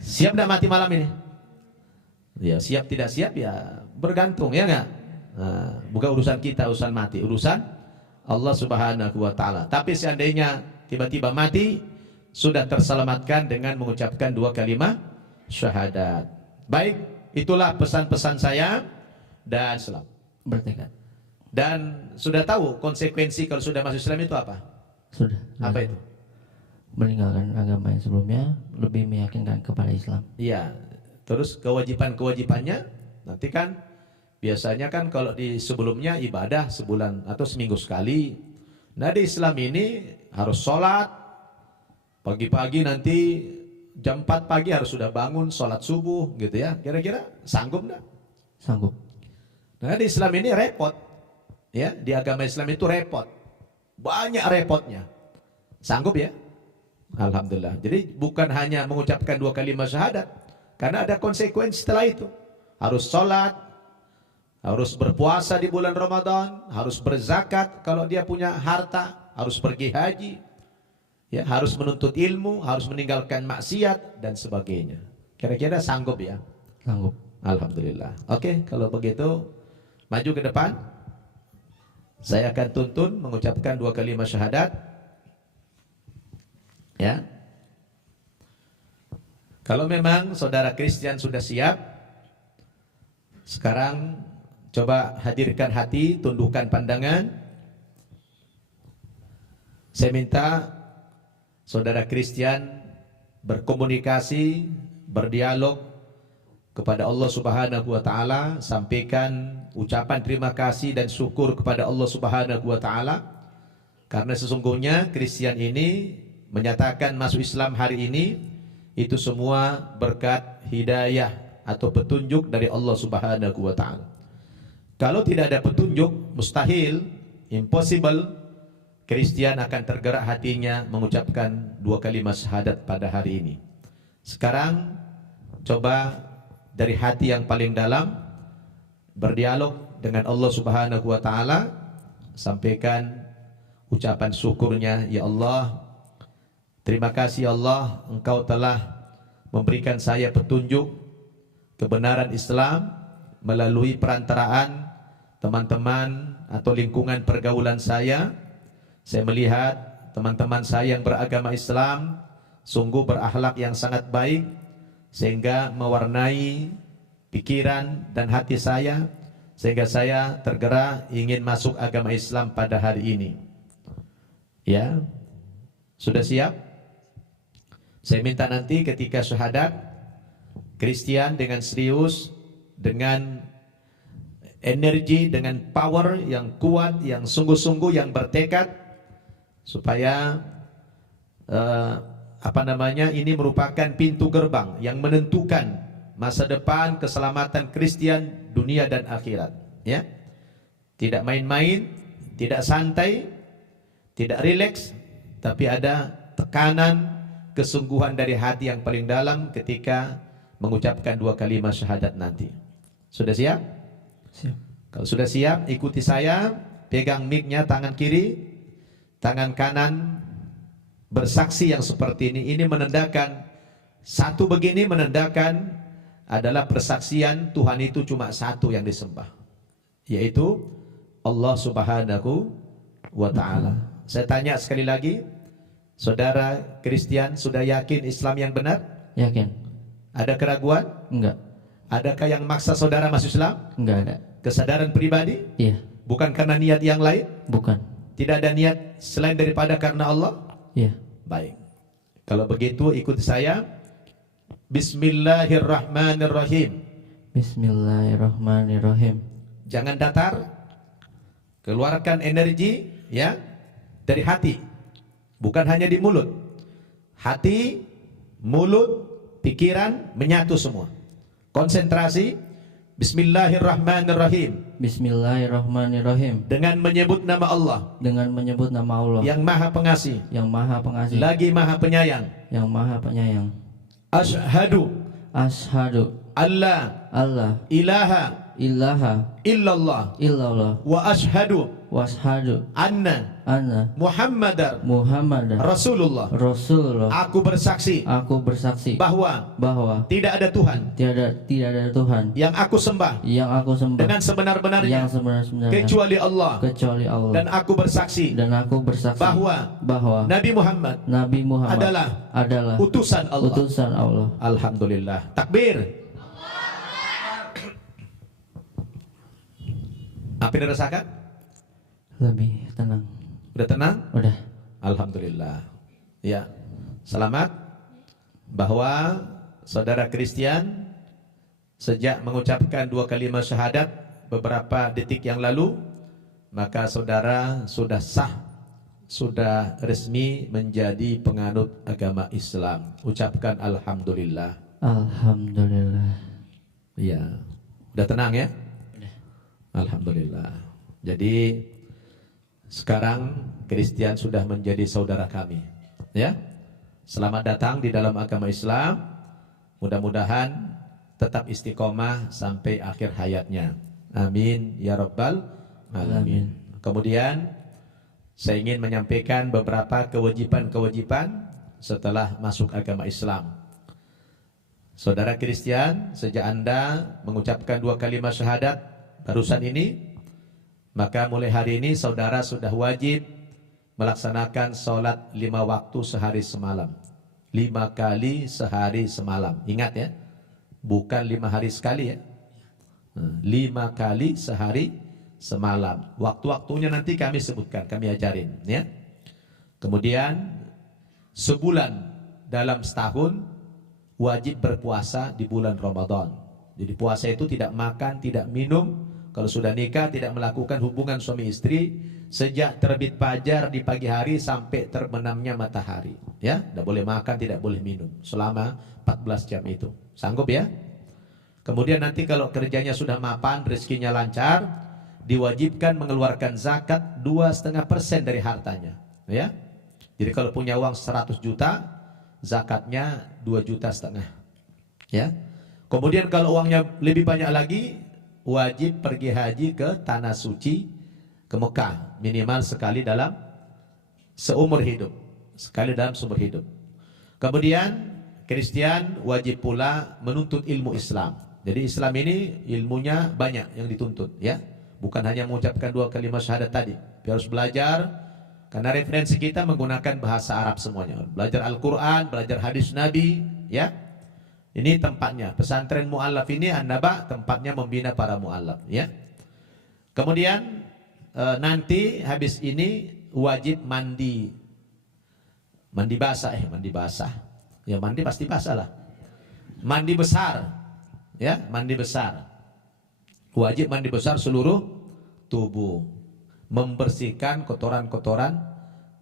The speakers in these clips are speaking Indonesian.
Siap tidak mati malam ini? Ya siap tidak siap ya bergantung, ya nggak? Nah, bukan urusan kita, urusan mati, urusan Allah Subhanahu wa Ta'ala. Tapi seandainya tiba-tiba mati, sudah terselamatkan dengan mengucapkan 2 kalimat syahadat. Baik, itulah pesan-pesan saya dan selamat. Bertekad. Dan sudah tahu konsekuensi kalau sudah masuk Islam itu apa? Sudah. Apa itu? Meninggalkan agama yang sebelumnya, lebih meyakinkan kepada Islam. Iya. Terus kewajiban-kewajibannya nanti kan biasanya kan kalau di sebelumnya ibadah sebulan atau seminggu sekali. Nah di Islam ini harus sholat pagi-pagi, nanti jam 4 pagi harus sudah bangun sholat subuh gitu ya. Kira-kira sanggup enggak? Sanggup. Nah di Islam ini repot ya, di agama Islam itu repot, banyak repotnya. Sanggup ya? Alhamdulillah. Jadi bukan hanya mengucapkan 2 kalimat syahadat, karena ada konsekuensi setelah itu. Harus sholat, harus berpuasa di bulan Ramadan, harus berzakat kalau dia punya harta, harus pergi haji, ya, harus menuntut ilmu, harus meninggalkan maksiat dan sebagainya. Kira-kira sanggup ya? Sanggup. Alhamdulillah. Oke, kalau begitu maju ke depan. Saya akan tuntun mengucapkan 2 kalimat syahadat. Ya. Kalau memang saudara Kristen sudah siap, sekarang coba hadirkan hati, tundukkan pandangan. Saya minta saudara Kristen berkomunikasi, berdialog kepada Allah Subhanahu wa Ta'ala, sampaikan ucapan terima kasih dan syukur kepada Allah Subhanahu wa Ta'ala, karena sesungguhnya Kristen ini menyatakan masuk Islam hari ini itu semua berkat hidayah atau petunjuk dari Allah Subhanahu wa Ta'ala. Kalau tidak ada petunjuk, mustahil, impossible, Kristen akan tergerak hatinya mengucapkan 2 kalimat syahadat pada hari ini. Sekarang coba dari hati yang paling dalam berdialog dengan Allah Subhanahu wa Ta'ala, sampaikan ucapan syukurnya. Ya Allah, terima kasih Allah, Engkau telah memberikan saya petunjuk kebenaran Islam melalui perantaraan teman-teman atau lingkungan pergaulan saya. Saya melihat teman-teman saya yang beragama Islam sungguh berakhlak yang sangat baik, sehingga mewarnai pikiran dan hati saya, sehingga saya tergerak ingin masuk agama Islam pada hari ini. Ya, sudah siap? Saya minta nanti ketika syahadat, Kristen dengan serius, dengan energi, dengan power yang kuat, yang sungguh-sungguh, yang bertekad, supaya ini merupakan pintu gerbang yang menentukan masa depan keselamatan Kristen dunia dan akhirat, ya. Tidak main-main, tidak santai, tidak rileks, tapi ada tekanan kesungguhan dari hati yang paling dalam ketika mengucapkan 2 kalimat syahadat nanti. Sudah siap? Siap. Kalau sudah siap, ikuti saya, pegang mic-nya tangan kiri, tangan kanan bersaksi yang seperti ini. Ini menandakan, satu begini menandakan adalah persaksian Tuhan itu cuma satu yang disembah, yaitu Allah Subhanahu wa Ta'ala. Saya tanya sekali lagi, saudara Kristen sudah yakin Islam yang benar? Yakin. Ada keraguan? Enggak. Adakah yang maksa saudara masuk Islam? Enggak ada. Kesadaran pribadi? Iya. Bukan karena niat yang lain? Bukan. Tidak ada niat selain daripada karena Allah? Iya. Baik. Kalau begitu ikuti saya. Bismillahirrahmanirrahim. Bismillahirrahmanirrahim. Jangan datar. Keluarkan energi, ya, dari hati. Bukan hanya di mulut. Hati, mulut, pikiran menyatu semua. Konsentrasi. Bismillahirrahmanirrahim. Bismillahirrahmanirrahim. Dengan menyebut nama Allah, Dengan menyebut nama Allah yang Maha Pengasih, yang Maha Pengasih, lagi Maha Penyayang. yang Maha Penyayang. Asyhadu Asyhadu alla alla ilaha ilaha illallah illallah wa asyhadu washhadu anna anna Muhammadar Muhammadar Rasulullah. Rasulullah. Aku bersaksi Aku bersaksi bahwa bahwa tidak ada Tuhan tidak ada Tuhan yang aku sembah yang aku sembah dengan sebenar-benarnya yang sebenarnya kecuali Allah. kecuali Allah. Dan aku bersaksi aku bersaksi bahwa Nabi Muhammad Nabi Muhammad adalah utusan Allah. utusan Allah. Alhamdulillah. Takbir. Apa yang dirasakan? Lebih tenang. Udah tenang? Udah. Alhamdulillah. Ya. Selamat bahwa saudara Christian sejak mengucapkan 2 kalimat syahadat beberapa detik yang lalu, maka saudara sudah sah, sudah resmi menjadi penganut agama Islam. Ucapkan alhamdulillah. Alhamdulillah. Ya. Udah tenang ya? Alhamdulillah. Jadi sekarang Christian sudah menjadi saudara kami. Ya. Selamat datang di dalam agama Islam. Mudah-mudahan tetap istiqomah sampai akhir hayatnya. Amin ya rabbal alamin. Kemudian saya ingin menyampaikan beberapa kewajiban-kewajiban setelah masuk agama Islam. Saudara Christian, sejak Anda mengucapkan 2 kalimat syahadat barusan ini, maka mulai hari ini saudara sudah wajib melaksanakan sholat 5 waktu sehari semalam. 5 kali sehari semalam. Ingat ya, bukan 5 hari sekali ya. 5 kali sehari semalam. Waktu-waktunya nanti kami sebutkan, kami ajarin ya. Kemudian sebulan dalam setahun wajib berpuasa di bulan Ramadan. Jadi puasa itu tidak makan, tidak minum. Kalau sudah nikah tidak melakukan hubungan suami istri sejak terbit fajar di pagi hari sampai terbenamnya matahari. Ya, tidak boleh makan, tidak boleh minum selama 14 jam itu. Sanggup ya? Kemudian nanti kalau kerjanya sudah mapan, rezekinya lancar, diwajibkan mengeluarkan zakat 2,5% dari hartanya. Ya, jadi kalau punya uang 100 juta, zakatnya 2,5 juta. Ya. Kemudian kalau uangnya lebih banyak lagi, wajib pergi haji ke tanah suci, ke Mekah, minimal sekali dalam seumur hidup. Sekali dalam seumur hidup. Kemudian Christian wajib pula menuntut ilmu Islam. Jadi Islam ini ilmunya banyak yang dituntut ya. Bukan hanya mengucapkan 2 kalimat syahadat tadi. Dia harus belajar, karena referensi kita menggunakan bahasa Arab semuanya. Belajar Al-Quran, belajar hadis Nabi ya. Ini tempatnya, pesantren mu'allaf ini An-Naba tempatnya membina para mu'allaf ya. Kemudian nanti habis ini wajib mandi basah ya, mandi pasti basah lah. Mandi besar ya, mandi besar. Wajib mandi besar seluruh tubuh, membersihkan kotoran-kotoran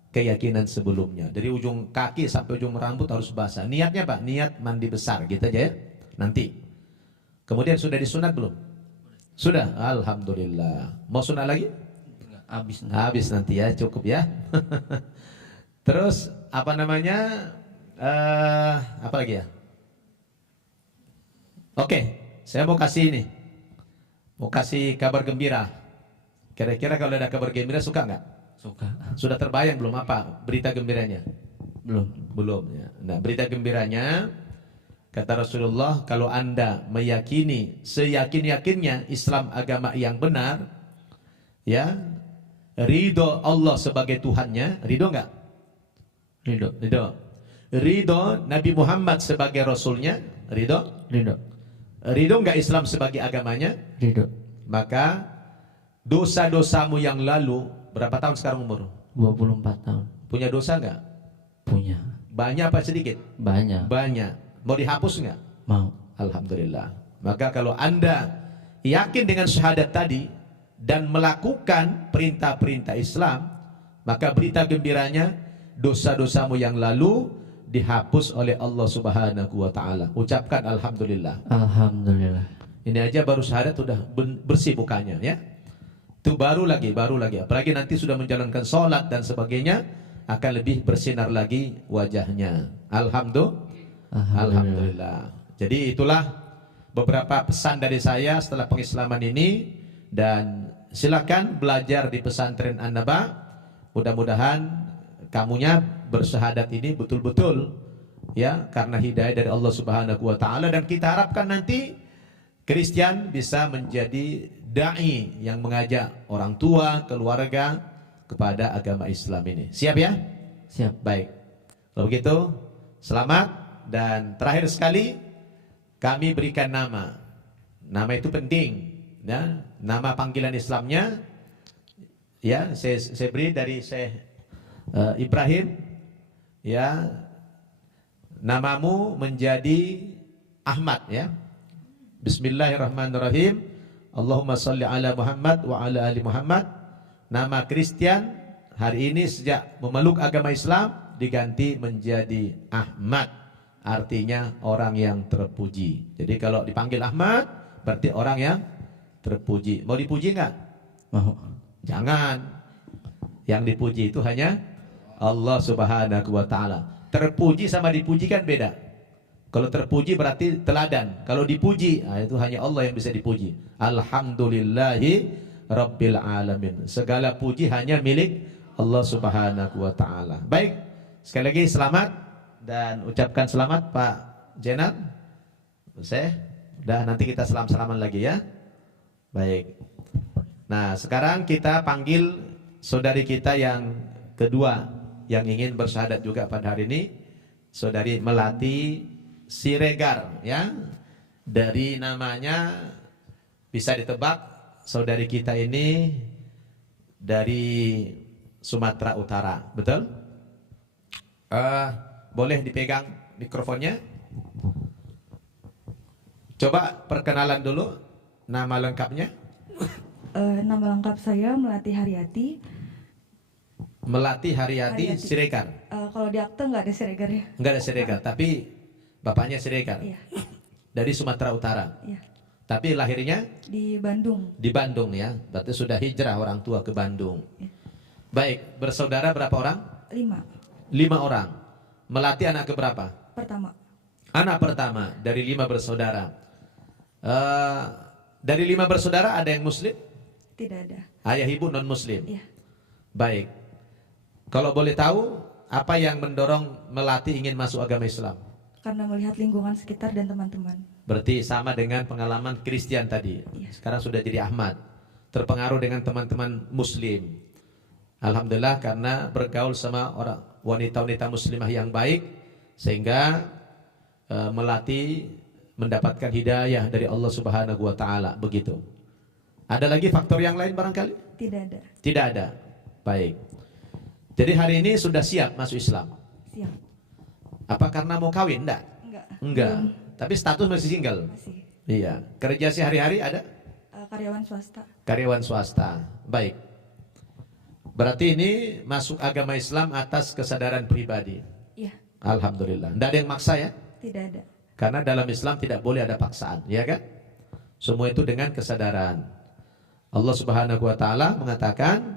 keyakinan sebelumnya. Dari ujung kaki sampai ujung rambut harus basah. Niatnya Pak, niat mandi besar gitu aja ya. Nanti. Kemudian sudah disunat belum? Sudah. Alhamdulillah. Mau sunat lagi? Habis nanti ya, cukup ya. Terus apa namanya? Apa lagi ya? Oke, saya mau kasih ini. Mau kasih kabar gembira. Kira-kira kalau ada kabar gembira suka nggak? Suka. Sudah terbayang belum apa berita gembiranya? Belum ya. Nah, berita gembiranya kata Rasulullah, kalau Anda meyakini seyakin-yakinnya Islam agama yang benar ya, ridho Allah sebagai Tuhannya, ridho enggak? Ridho. Ridho Nabi Muhammad sebagai Rasulnya, ridho? Ridho enggak Islam sebagai agamanya? Ridho. Maka dosa-dosamu yang lalu, berapa tahun sekarang umur? 24 tahun. Punya dosa enggak? Punya. Banyak apa sedikit? Banyak. Mau dihapus enggak? Mau. Alhamdulillah. Maka kalau Anda yakin dengan syahadat tadi dan melakukan perintah-perintah Islam, maka berita gembiranya, dosa-dosamu yang lalu dihapus oleh Allah Subhanahu wa taala. Ucapkan alhamdulillah. Alhamdulillah. Ini aja baru syahadat sudah bersih mukanya ya. Itu baru lagi. Apalagi nanti sudah menjalankan sholat dan sebagainya, akan lebih bersinar lagi wajahnya. Alhamdulillah. Jadi itulah beberapa pesan dari saya setelah pengislaman ini, dan silakan belajar di pesantren An-Naba. Mudah-mudahan kamunya bersyahadat ini betul-betul ya, karena hidayah dari Allah Subhanahu wa taala, dan kita harapkan nanti Kristen bisa menjadi dai yang mengajak orang tua, keluarga kepada agama Islam ini. Siap ya? Siap. Baik. Kalau begitu, selamat, dan terakhir sekali kami berikan nama. Nama itu penting ya. Nama panggilan Islamnya ya, saya beri dari Syekh Ibrahim ya, namamu menjadi Ahmad ya. Bismillahirrahmanirrahim. Allahumma sholli ala Muhammad wa ala ali Muhammad. Nama Kristen hari ini sejak memeluk agama Islam diganti menjadi Ahmad, artinya orang yang terpuji. Jadi kalau dipanggil Ahmad berarti orang yang terpuji. Mau dipuji enggak? Mau. Jangan. Yang dipuji itu hanya Allah Subhanahu wa taala. Terpuji sama dipuji kan beda. Kalau terpuji berarti teladan. Kalau dipuji, itu hanya Allah yang bisa dipuji. Alhamdulillahi rabbil alamin. Segala puji hanya milik Allah Subhanahu wa taala. Baik, sekali lagi selamat, dan ucapkan selamat Pak Jenat. Udah, nanti kita salam-salaman lagi ya. Baik. Nah, sekarang kita panggil saudari kita yang kedua yang ingin bersyahadat juga pada hari ini, Saudari Melati Siregar ya. Dari namanya bisa ditebak saudari kita ini dari Sumatera Utara, betul? Boleh dipegang mikrofonnya? Coba perkenalan dulu, nama lengkapnya. Nama lengkap saya Melati Haryati. Melati Haryati Siregar. Kalau di akte nggak ada Siregar ya? Nggak ada Siregar, tapi bapaknya Siregar. Iya. Dari Sumatera Utara. Iya. Tapi lahirnya Di Bandung. di Bandung ya. Berarti sudah hijrah orang tua ke Bandung. Iya. Baik, bersaudara berapa orang? 5. 5 orang. Melati anak keberapa? Pertama. Anak pertama dari 5 bersaudara. Dari 5 bersaudara ada yang Muslim? Tidak ada. Ayah ibu non Muslim. Iya. Baik. Kalau boleh tahu, apa yang mendorong Melati ingin masuk agama Islam? Karena melihat lingkungan sekitar dan teman-teman. Berarti sama dengan pengalaman Kristen tadi. Iya. Sekarang sudah jadi Ahmad. Terpengaruh dengan teman-teman Muslim. Alhamdulillah, karena bergaul sama orang wanita-wanita Muslimah yang baik, sehingga Melati mendapatkan hidayah dari Allah Subhanahu wa taala, begitu. Ada lagi faktor yang lain barangkali? Tidak ada. Tidak ada. Baik. Jadi hari ini sudah siap masuk Islam. Siap. Apa karena mau kawin? Enggak. Enggak. Belum. Tapi status masih single. Masih. Iya. Kerja sehari-hari ada? Karyawan swasta. Karyawan swasta. Baik. Berarti ini masuk agama Islam atas kesadaran pribadi. Iya. Alhamdulillah. Tidak ada yang maksa ya? Tidak ada. Karena dalam Islam tidak boleh ada paksaan, ya kan? Semua itu dengan kesadaran. Allah Subhanahu wa taala mengatakan,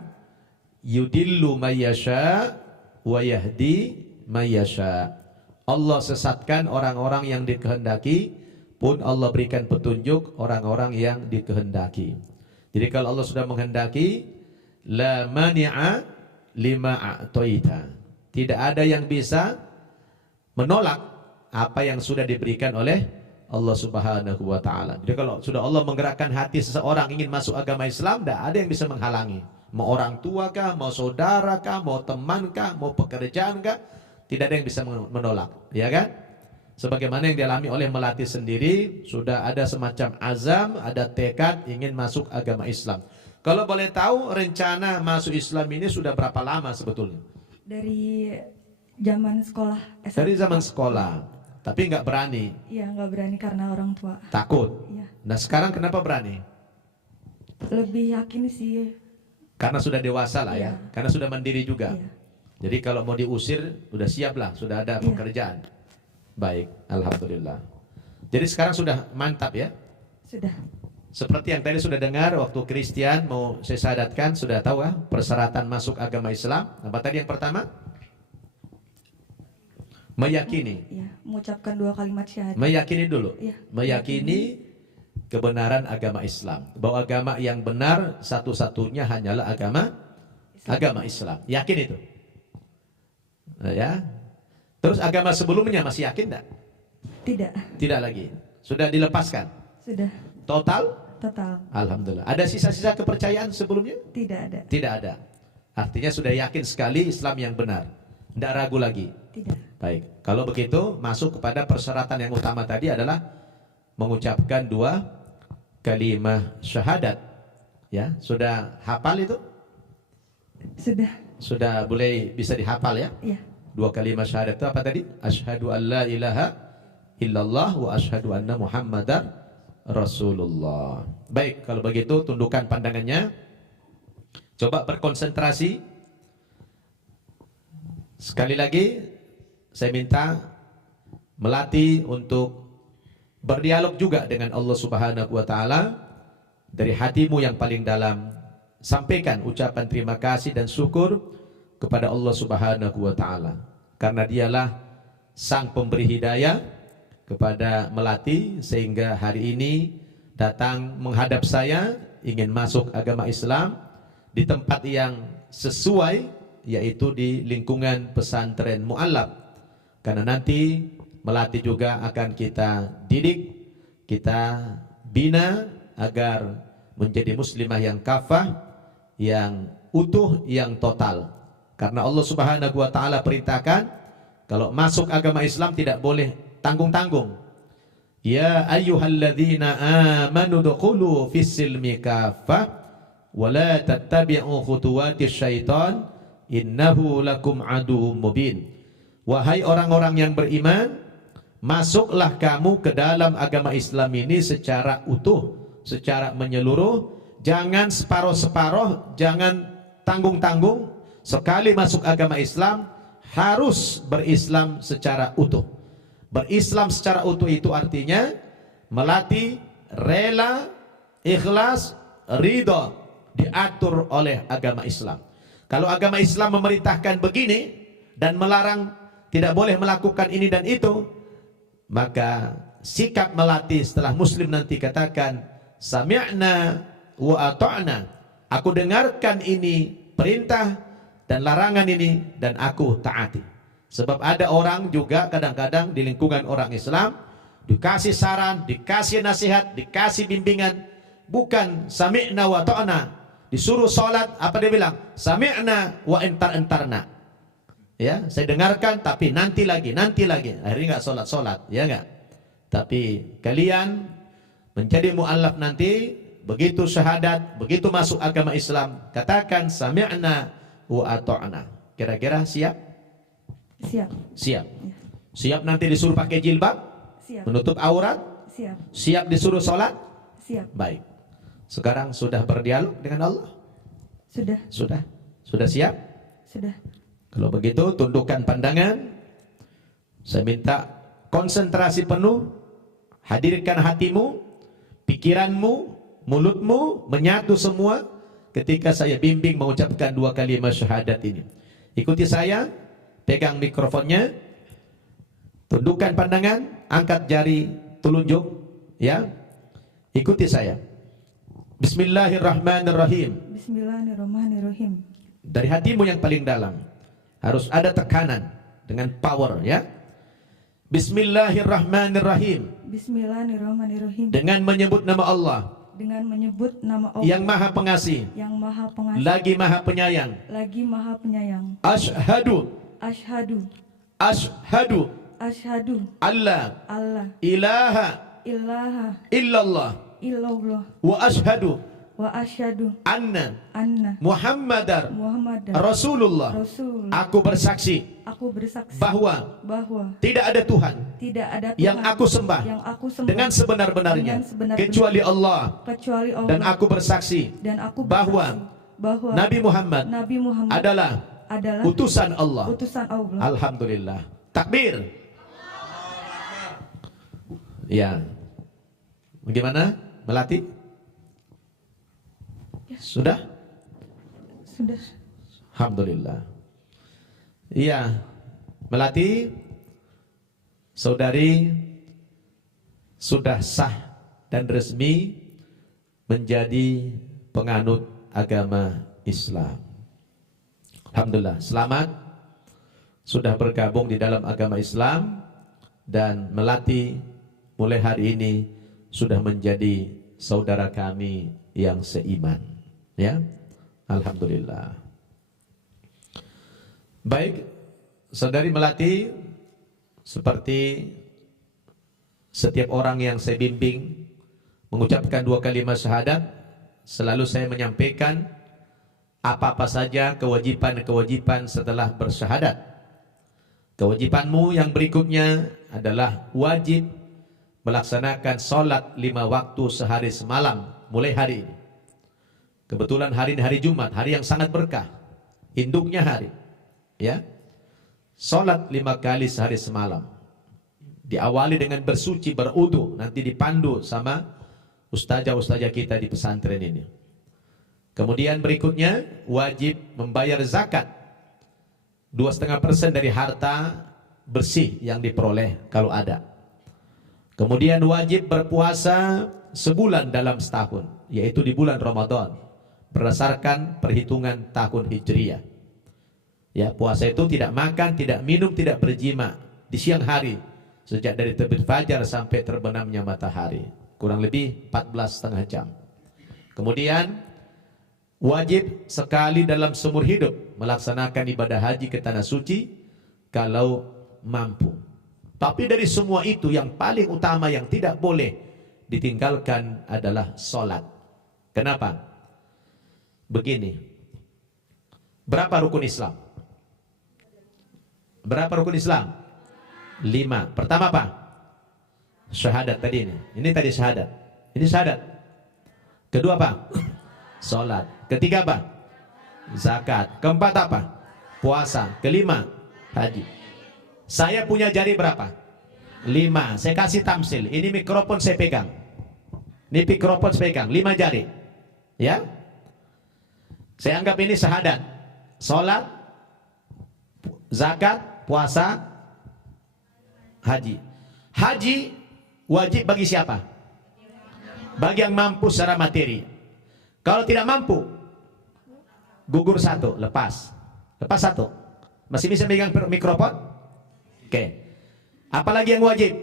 yudillu mayyasha wa yahdi mayyasha. Allah sesatkan orang-orang yang dikehendaki, pun Allah berikan petunjuk orang-orang yang dikehendaki. Jadi kalau Allah sudah menghendaki, la mani'a lima a'taita. Tidak ada yang bisa menolak apa yang sudah diberikan oleh Allah Subhanahu wa taala. Jadi kalau sudah Allah menggerakkan hati seseorang ingin masuk agama Islam, tidak ada yang bisa menghalangi. Mau orang tua kah, mau saudara kah, mau teman kah, mau pekerjaan kah, tidak ada yang bisa menolak, ya kan? Sebagaimana yang dialami oleh Melati sendiri, sudah ada semacam azam, ada tekad ingin masuk agama Islam. Kalau boleh tahu, rencana masuk Islam ini sudah berapa lama sebetulnya? Dari zaman sekolah SMA. Dari zaman sekolah, tapi nggak berani. Iya, nggak berani karena orang tua. Takut. Iya. Nah sekarang kenapa berani? Lebih yakin sih. Karena sudah dewasa lah ya, Iya. karena sudah mandiri juga. Iya. Jadi kalau mau diusir, sudah siap lah, sudah ada Iya. pekerjaan. Baik, alhamdulillah. Jadi sekarang sudah mantap ya. Sudah. Seperti yang tadi sudah dengar waktu Kristen mau saya syahadatkan, sudah tahu ya persyaratan masuk agama Islam. Apa tadi yang pertama? Meyakini. Iya, mengucapkan 2 kalimat syahadat. Meyakini dulu. Iya. Meyakini kebenaran agama Islam. Bahwa agama yang benar satu-satunya hanyalah agama Islam. Yakin itu? Ya. Terus agama sebelumnya masih yakin enggak? Tidak. Tidak lagi. Sudah dilepaskan? Sudah. Total? Total. Alhamdulillah. Ada sisa-sisa kepercayaan sebelumnya? Tidak ada. Tidak ada. Artinya sudah yakin sekali Islam yang benar. Tidak ragu lagi. Tidak. Baik. Kalau begitu masuk kepada persyaratan yang utama tadi adalah mengucapkan 2 kalimat syahadat. Ya, sudah hafal itu? Sudah. Sudah boleh bisa dihafal ya? Iya. 2 kalimat syahadat itu apa tadi? Asyhadu an la ilaha illallah wa asyhadu anna Muhammadar Rasulullah. Baik, kalau begitu tundukkan pandangannya. Coba berkonsentrasi. Sekali lagi saya minta melatih untuk berdialog juga dengan Allah Subhanahu wa taala dari hatimu yang paling dalam. Sampaikan ucapan terima kasih dan syukur kepada Allah Subhanahu wa taala karena dialah sang pemberi hidayah kepada Melati sehingga hari ini datang menghadap saya ingin masuk agama Islam di tempat yang sesuai, yaitu di lingkungan pesantren Mu'allab. Karena nanti Melati juga akan kita didik, kita bina agar menjadi muslimah yang kafah, yang utuh, yang total. Karena Allah Subhanahu wa taala perintahkan kalau masuk agama Islam tidak boleh tanggung-tanggung. Ya ayyuhalladzina amanu dukhulu fis-silmi kaffah wa la tattabi'u khutuwatis syaitan innahu lakum aduwwum mubin. Wahai orang-orang yang beriman, masuklah kamu ke dalam agama Islam ini secara utuh, secara menyeluruh, jangan separuh-separuh, jangan tanggung-tanggung. Sekali masuk agama Islam harus berislam secara utuh. Berislam secara utuh itu artinya Melati rela, ikhlas, ridha diatur oleh agama Islam. Kalau agama Islam memerintahkan begini dan melarang tidak boleh melakukan ini dan itu, maka sikap Melati setelah muslim nanti katakan sami'na wa ata'na. Aku dengarkan ini perintah dan larangan ini dan aku taati. Sebab ada orang juga kadang-kadang di lingkungan orang Islam dikasih saran, dikasih nasihat, dikasih bimbingan, bukan sami'na wa ta'na. Disuruh sholat, apa dia bilang? Sami'na wa entar-entarna. Ya, saya dengarkan tapi nanti lagi. Akhirnya nggak sholat, ya nggak? Tapi kalian menjadi mu'allaf nanti, begitu syahadat, begitu masuk agama Islam, katakan sami'na wa ata'na. Kira-kira siap? Siap. Siap. Ya. Siap nanti disuruh pakai jilbab? Siap. Menutup aurat? Siap. Siap disuruh sholat? Siap. Baik. Sekarang sudah berdialog dengan Allah? Sudah. Sudah? Sudah siap? Sudah. Kalau begitu tundukkan pandangan. Saya minta konsentrasi penuh. Hadirkan hatimu, pikiranmu, mulutmu menyatu semua ketika saya bimbing mengucapkan 2 kalimat syahadat ini. Ikuti saya, pegang mikrofonnya, tundukkan pandangan, angkat jari telunjuk, ya. Ikuti saya. Bismillahirrahmanirrahim. Bismillahirrahmanirrahim. Dari hatimu yang paling dalam harus ada tekanan dengan power, ya. Bismillahirrahmanirrahim. Bismillahirrahmanirrahim. Dengan menyebut nama Allah Dengan menyebut nama Allah yang Maha Pengasih, yang Maha Pengasih, lagi Maha Penyayang. lagi Maha Penyayang. Asyhadu Asyhadu Asyhadu Asyhadu alla Allah ilaha ilaha illallah illallah wa asyhadu wa asyhadu anna anna Muhammadar Muhammadar Rasulullah. Rasul. Aku bersaksi Aku bersaksi bahwa bahwa tidak ada Tuhan tidak ada Tuhan yang aku sembah yang aku sembah dengan sebenar-benarnya dengan sebenar-benarnya kecuali Allah, kecuali Allah, dan aku bersaksi dan aku bahwa bersaksi bahwa Nabi Muhammad Nabi Muhammad adalah adalah utusan Allah. utusan Allah. Alhamdulillah. Takbir. Ya. Bagaimana Melati? Sudah? Sudah. Alhamdulillah. Iya, Melati, saudari sudah sah dan resmi menjadi penganut agama Islam. Alhamdulillah, selamat sudah bergabung di dalam agama Islam, dan Melati mulai hari ini sudah menjadi saudara kami yang seiman. Ya, alhamdulillah. Baik, saudari Melati, seperti setiap orang yang saya bimbing mengucapkan 2 kalimat syahadat, selalu saya menyampaikan apa-apa saja kewajiban-kewajiban setelah bersyahadat. Kewajibanmu yang berikutnya adalah wajib melaksanakan sholat 5 waktu sehari semalam mulai hari ini. Kebetulan hari ini hari Jumat, hari yang sangat berkah, induknya hari, ya. Sholat 5 kali sehari semalam, diawali dengan bersuci, berudu, nanti dipandu sama ustazah-ustazah kita di pesantren ini. Kemudian berikutnya wajib membayar zakat 2,5% dari harta bersih yang diperoleh kalau ada. Kemudian wajib berpuasa sebulan dalam setahun, yaitu di bulan Ramadan, berdasarkan perhitungan tahun Hijriah. Ya, puasa itu tidak makan, tidak minum, tidak berjima di siang hari, sejak dari terbit fajar sampai terbenamnya matahari, kurang lebih 14,5 jam. Kemudian wajib sekali dalam seumur hidup melaksanakan ibadah haji ke tanah suci kalau mampu. Tapi dari semua itu yang paling utama yang tidak boleh ditinggalkan adalah sholat. Kenapa? Begini, berapa rukun Islam? Berapa rukun Islam? 5. Pertama apa? Syahadat tadi ini. Ini tadi syahadat. Ini syahadat. Kedua apa? Sholat. Ketiga apa? Zakat. Keempat apa? Puasa. Kelima, haji. Saya punya jari berapa? 5. Saya kasih tamsil. Ini mikrofon saya pegang. Ini mikrofon saya pegang. 5 jari. Ya. Saya anggap ini syahadat. Sholat, zakat, puasa, haji. Haji wajib bagi siapa? Bagi yang mampu secara materi. Kalau tidak mampu, gugur 1, lepas. Lepas 1. Masih bisa megang mikrofon? Oke. Apalagi yang wajib?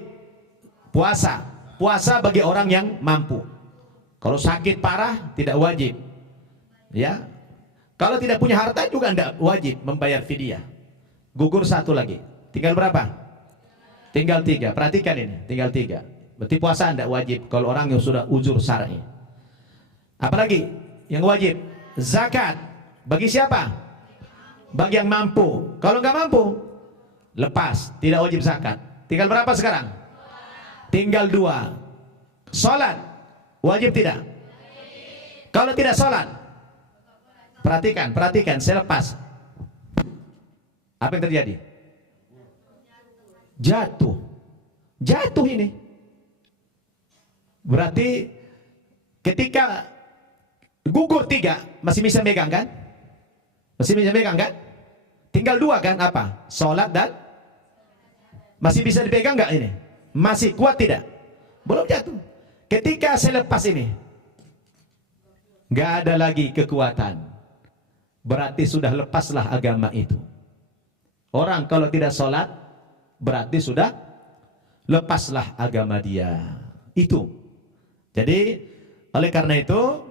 Puasa. Puasa bagi orang yang mampu. Kalau sakit parah tidak wajib. Ya. Kalau tidak punya harta juga tidak wajib membayar fidyah. Gugur 1 lagi. Tinggal berapa? Tinggal 3. Perhatikan ini, tinggal 3. Berarti puasa tidak wajib kalau orang yang sudah uzur syar'i. Apalagi yang wajib? Zakat. Bagi siapa? Bagi yang mampu. Kalau nggak mampu, lepas, tidak wajib zakat. Tinggal berapa sekarang? Tinggal 2. Sholat wajib tidak? Kalau tidak sholat, perhatikan, saya lepas. Apa yang terjadi? Jatuh ini. Berarti ketika gugur 3, masih bisa megang kan? Masih bisa megang kan? Tinggal 2 kan? Apa? Sholat dan masih bisa dipegang nggak ini? Masih kuat tidak? Belum jatuh. Ketika saya lepas ini, nggak ada lagi kekuatan. Berarti sudah lepaslah agama itu. Orang kalau tidak sholat, berarti sudah lepaslah agama dia. Itu. Jadi, oleh karena itu,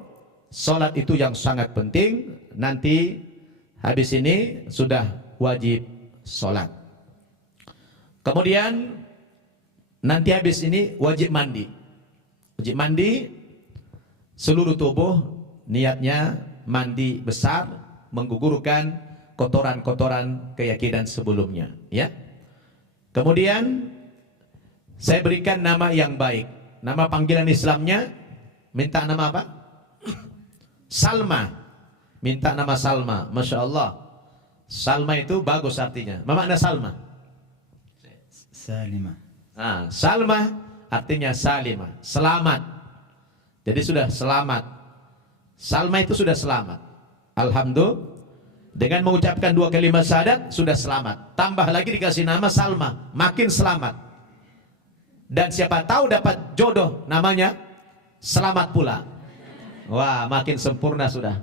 sholat itu yang sangat penting. Nanti habis ini sudah wajib sholat. Kemudian nanti habis ini wajib mandi. Wajib mandi seluruh tubuh, niatnya mandi besar, menggugurkan kotoran-kotoran keyakinan sebelumnya, ya. Kemudian saya berikan nama yang baik. Nama panggilan Islamnya minta nama apa? Salma. Minta nama Salma. Masya Allah. Salma itu bagus artinya. Apa makna Salma? Salimah. Salma artinya salimah, selamat. Jadi sudah selamat. Salma itu sudah selamat. Alhamdulillah. Dengan mengucapkan 2 kalimat syahadat sudah selamat. Tambah lagi dikasih nama Salma, makin selamat. Dan siapa tahu dapat jodoh namanya selamat pula. Wah, makin sempurna sudah.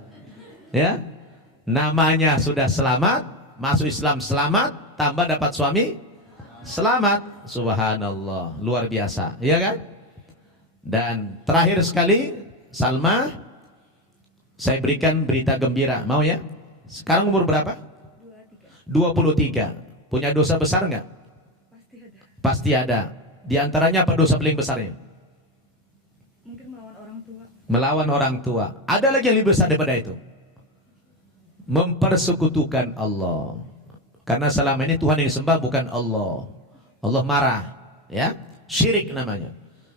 Ya, namanya sudah selamat, masuk Islam selamat, tambah dapat suami selamat. Subhanallah, luar biasa, ya kan? Dan terakhir sekali, Salma, saya berikan berita gembira, mau ya? Sekarang umur berapa? 23. Punya dosa besar nggak? Pasti ada. Pasti ada. Di antaranya apa dosa paling besarnya? Mungkin melawan orang tua. Melawan orang tua. Ada lagi yang lebih besar daripada itu. Mempersekutukan Allah. Karena selama ini Tuhan yang disembah bukan Allah. Allah marah, ya. Syirik namanya.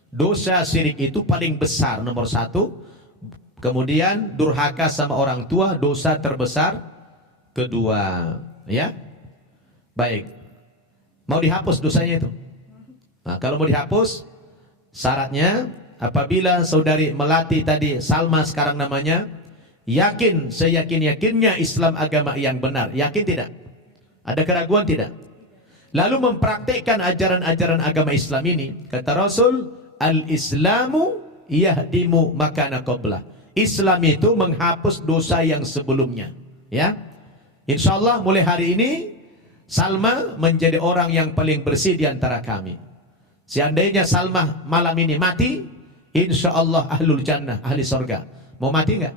Dosa syirik itu paling besar, nomor 1. Kemudian durhaka sama orang tua, dosa terbesar kedua, ya. Baik. Mau dihapus dosanya itu? Nah, kalau mau dihapus, syaratnya apabila saudari Melati tadi, Salma sekarang namanya, yakin, seyakin-yakinnya Islam agama yang benar. Yakin tidak? Ada keraguan tidak? Lalu mempraktikkan ajaran-ajaran agama Islam ini. Kata Rasul, al-Islamu yahdimu makana qablah. Islam itu menghapus dosa yang sebelumnya. Ya, InsyaAllah mulai hari ini Salma menjadi orang yang paling bersih di antara kami. Seandainya Salma malam ini mati, InsyaAllah ahlul jannah, ahli sorga. Mau mati nggak?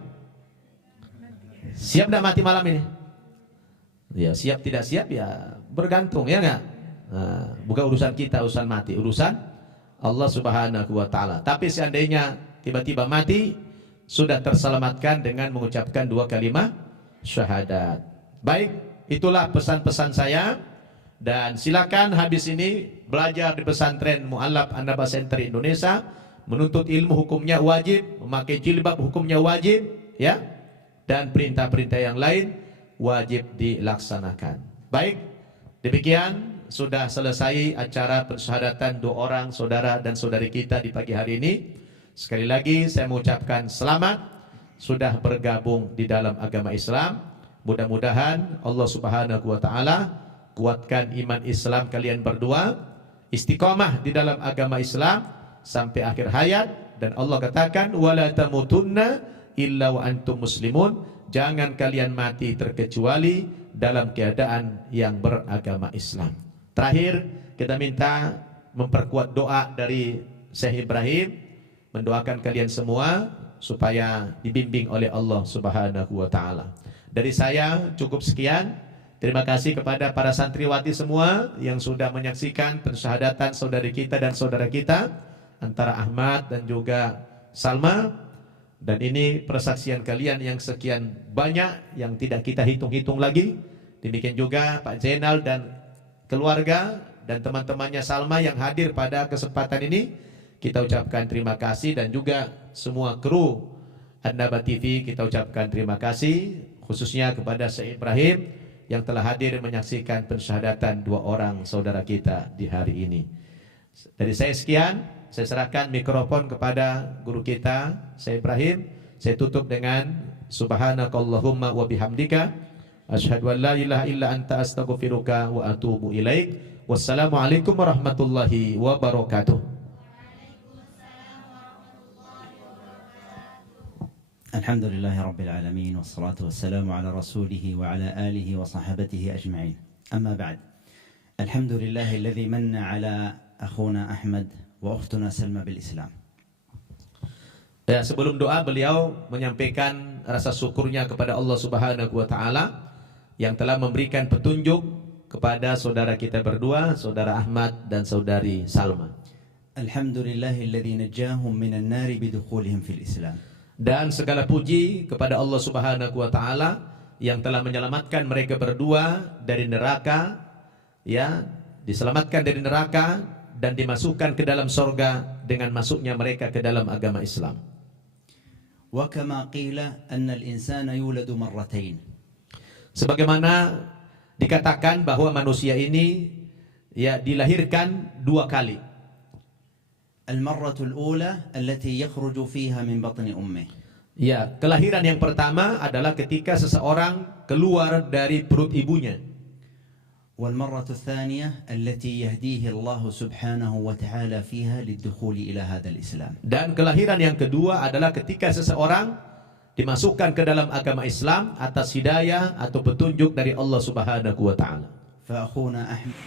Siap nggak mati malam ini? Ya, siap tidak siap ya bergantung, ya nggak? Nah, bukan urusan kita, urusan mati, urusan Allah Subhanahu wa Ta'ala. Tapi seandainya tiba-tiba mati, sudah terselamatkan dengan mengucapkan 2 kalimat syahadat. Baik, itulah pesan-pesan saya. Dan silakan habis ini belajar di pesantren Mu'allaf An-Naba Center Indonesia. Menuntut ilmu hukumnya wajib, memakai jilbab hukumnya wajib, ya. Dan perintah-perintah yang lain wajib dilaksanakan. Baik, demikian sudah selesai acara pensyahadatan 2 orang saudara dan saudari kita di pagi hari ini. Sekali lagi saya mengucapkan selamat sudah bergabung di dalam agama Islam. Mudah-mudahan Allah Subhanahu wa Ta'ala kuatkan iman Islam kalian berdua, istiqamah di dalam agama Islam sampai akhir hayat. Dan Allah katakan, wala tamutunna illa wa antum muslimun. Jangan kalian mati terkecuali dalam keadaan yang beragama Islam. Terakhir, kita minta memperkuat doa dari Syekh Ibrahim, mendoakan kalian semua supaya dibimbing oleh Allah Subhanahu wa Ta'ala. Dari saya cukup sekian. Terima kasih kepada para santriwati semua yang sudah menyaksikan pensyahadatan saudari kita dan saudara kita antara Ahmad dan juga Salma. Dan ini persaksian kalian yang sekian banyak yang tidak kita hitung-hitung lagi. Demikian juga Pak Zainal dan keluarga dan teman-temannya Salma yang hadir pada kesempatan ini. Kita ucapkan terima kasih, dan juga semua kru An-Naba TV kita ucapkan terima kasih, khususnya kepada Syekh Ibrahim yang telah hadir menyaksikan pensyahadatan 2 orang saudara kita di hari ini. Dari saya sekian, saya serahkan mikrofon kepada guru kita, Syekh Ibrahim. Saya tutup dengan subhanakallahumma wa bihamdika asyhadu an la ilaha illa anta astaghfiruka wa atubu ilaik. Wassalamualaikum warahmatullahi wabarakatuh. الحمد لله رب العالمين والصلاة والسلام على رسوله وعلى آله وصحبته أجمعين. أما بعد، الحمد لله الذي من على أخونا أحمد وأختنا سلمى بالإسلام. Ya, sebelum doa beliau menyampaikan rasa syukurnya kepada Allah Subhanahu wa Ta'ala yang telah memberikan petunjuk kepada saudara kita berdua, saudara Ahmad dan saudari Salma. الحمد لله الذي نجاهم من النار بدخولهم في الإسلام. Dan segala puji kepada Allah Subhanahu wa Ta'ala yang telah menyelamatkan mereka berdua dari neraka, ya, diselamatkan dari neraka dan dimasukkan ke dalam sorga dengan masuknya mereka ke dalam agama Islam. وكما قيل أن الإنسان يولد مرتين. Sebagaimana dikatakan bahwa manusia ini ya dilahirkan 2 kali. المرة الأولى التي يخرج فيها من بطن أمه. Ya, kelahiran yang pertama adalah ketika seseorang keluar dari perut ibunya. والمرة الثانية التي يهديه الله سبحانه وتعالى فيها للدخول إلى هذا الإسلام. Dan kelahiran yang kedua adalah ketika seseorang dimasukkan ke dalam agama Islam atas hidayah atau petunjuk dari Allah Subhanahu wa taala. فأخونا أحمد